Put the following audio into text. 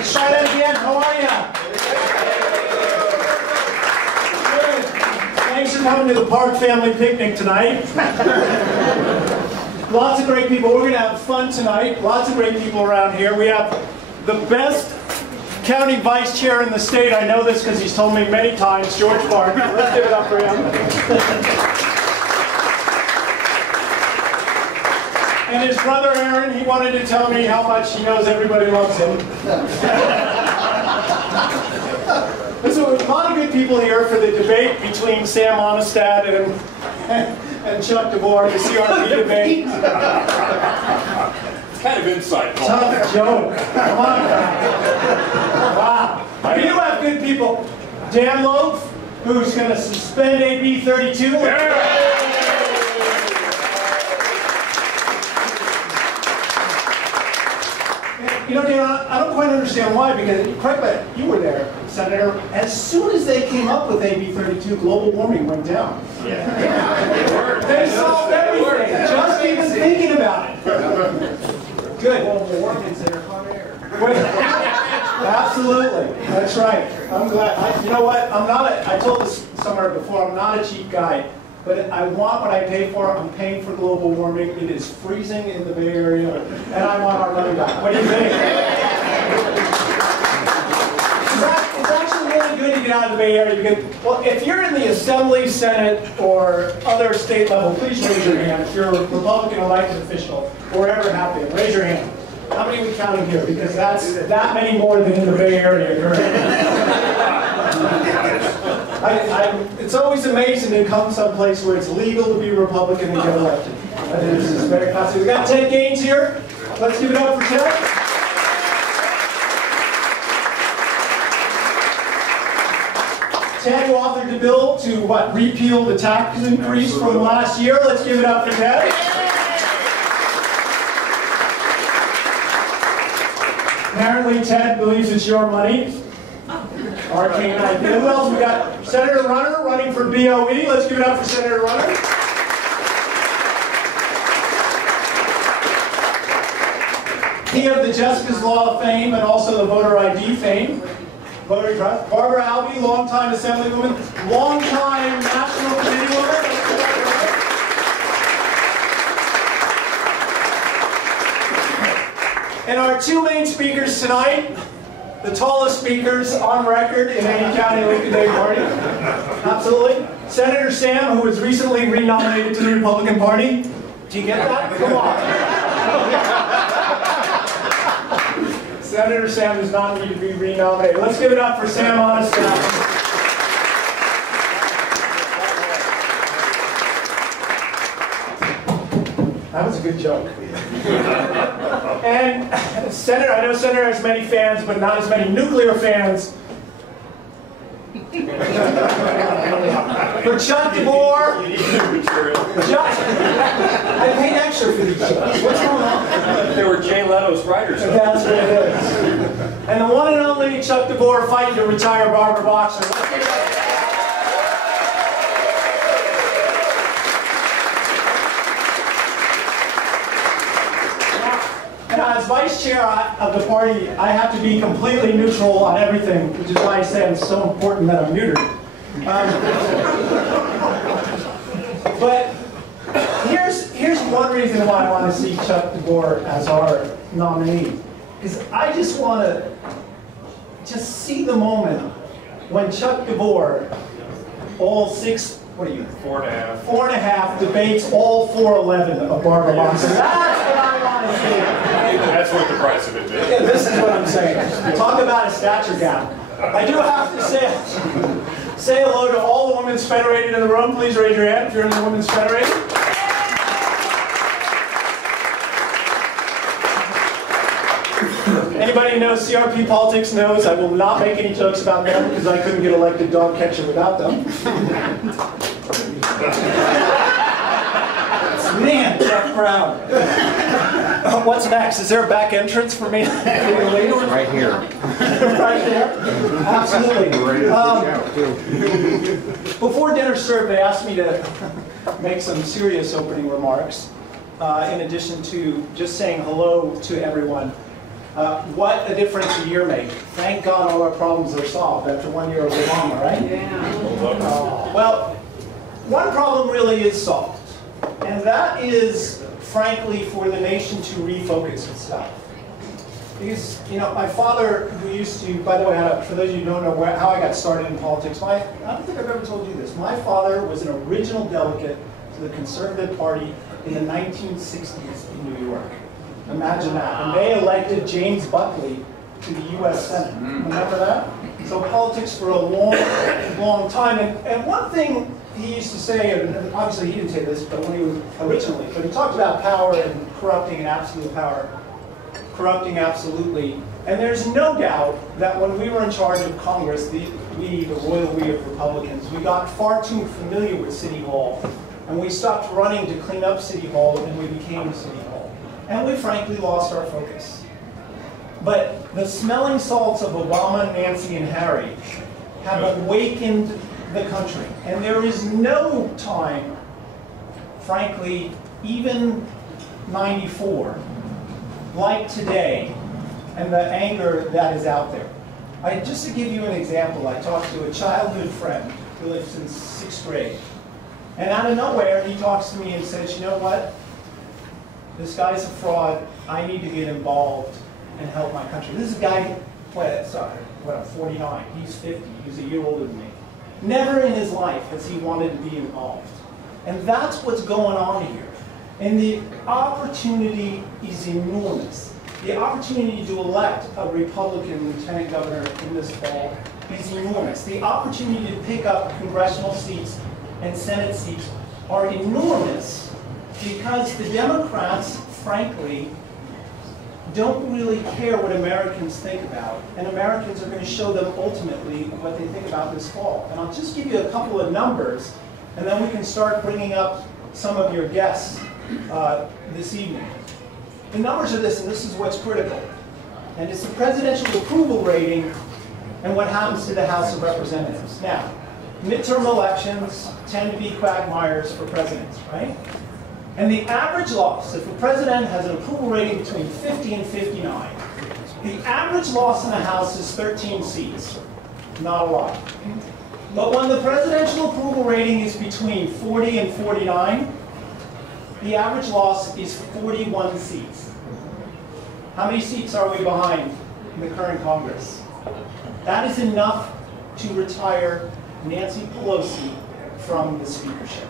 Let's try that again. How are you? Good. Thanks for coming to the Park Family Picnic tonight. Lots of great people. We're going to have fun tonight. Lots of great people around here. We have the best county vice chair in the state. I know this because he's told me many times, George Park. Let's give it up for him. And his brother Aaron, he wanted to tell me how much he knows everybody loves him. So a lot of good people here for the debate between Sam Onestad and Chuck DeVore, the CRP debate. It's kind of insightful. Tough joke. Come on, guys. Wow. We do have good people. Dan Loaf, who's going to suspend AB 32. You know, Dan, I don't quite understand why, because, correct, but you were there, Senator. As soon as they came up with AB 32, global warming went down. Yeah. They solved everything, just even thinking about it. Good. Global warming's their hot air. Absolutely. That's right. I'm glad. You know what? I told this somewhere before, I'm not a cheap guy. But I want what I pay for. I'm paying for global warming. It is freezing in the Bay Area, and I want our money back. What do you think? It's actually really good to get out of the Bay Area because, well, if you're in the Assembly, Senate, or other state level, please raise your hand. If you're a Republican elected official, or whatever happened, raise your hand. How many are we counting here? Because that's that many more than in the Bay Area. It's always amazing to come someplace where it's legal to be Republican and get elected. This is very fascinating. We've got Ted Gaines here. Let's give it up for Ted. Ted, who authored the bill to, repeal the tax increase from last year. Let's give it up for Ted. Apparently, Ted believes it's your money. Arcane idea. Who else we got? Senator Runner running for BOE. Let's give it up for Senator Runner. He of the Jessica's Law fame and also the voter ID fame. Voter trust. Barbara Albee, longtime Assemblywoman, longtime National Committee woman. And our two main speakers tonight, the tallest speakers on record in any county Lincoln Day party. Absolutely. Senator Sam, who was recently renominated to the Republican Party. Do you get that? Come on. Senator Sam does not need to be renominated. Let's give it up for Sam Onestad. That was a good joke. And Senator, I know Senator has many fans, but not as many nuclear fans. For Chuck DeVore. I paid extra for these jokes. What's going on? They were Jay Leto's writers. That's what it is. And the one and only Chuck DeVore fighting to retire Barbara Boxer. As vice chair of the party, I have to be completely neutral on everything, which is why I say it's so important that I'm neutered. But here's one reason why I want to see Chuck DeVore as our nominee. Because I just want to just see the moment when Chuck DeVore, all six, what are you? 4.5. 4.5 debates all 411 of Barbara Boxer. That's what I want to see. That's what the price of it is. Yeah, this is what I'm saying. Talk about a stature gap. I do have to say hello to all the Women's Federated in the room. Please raise your hand if you're in the Women's Federated. Anybody who knows CRP politics knows I will not make any jokes about them because I couldn't get elected dog catcher without them. Man, tough crowd. What's next? Is there a back entrance for me? Right here. Right there? Absolutely. Before dinner served, they asked me to make some serious opening remarks, in addition to just saying hello to everyone. What a difference a year made. Thank God all our problems are solved after 1 year of Obama, right? Well, one problem really is solved, and that is, frankly, for the nation to refocus itself. Because, you know, my father, who used to, by the way, for those of you who don't know how I got started in politics, I don't think I've ever told you this. My father was an original delegate to the Conservative Party in the 1960s in New York. Imagine that. And they elected James Buckley to the U.S. Senate. Remember that? So politics for a long, long time. And one thing he used to say, and obviously he didn't say this, but when he was originally, but he talked about power and corrupting and absolute power. Corrupting absolutely. And there's no doubt that when we were in charge of Congress, the royal we of Republicans, we got far too familiar with City Hall. And we stopped running to clean up City Hall, and we became City Hall. And we frankly lost our focus. But the smelling salts of Obama, Nancy, and Harry have awakened the country. And there is no time, frankly, even 94, like today, and the anger that is out there. Just to give you an example, I talked to a childhood friend who lives in 6th grade. And out of nowhere, he talks to me and says, you know what? This guy's a fraud. I need to get involved and help my country. This is a guy, I'm 49. He's 50. He's a year older than me. Never in his life has he wanted to be involved. And that's what's going on here. And the opportunity is enormous. The opportunity to elect a Republican lieutenant governor in this fall is enormous. The opportunity to pick up congressional seats and Senate seats are enormous because the Democrats, frankly, don't really care what Americans think about. And Americans are going to show them ultimately what they think about this fall. And I'll just give you a couple of numbers, and then we can start bringing up some of your guests this evening. The numbers are this, and this is what's critical. And it's the presidential approval rating and what happens to the House of Representatives. Now, midterm elections tend to be quagmires for presidents, right? And the average loss, if a president has an approval rating between 50 and 59, the average loss in the House is 13 seats. Not a lot. But when the presidential approval rating is between 40 and 49, the average loss is 41 seats. How many seats are we behind in the current Congress? That is enough to retire Nancy Pelosi from the speakership.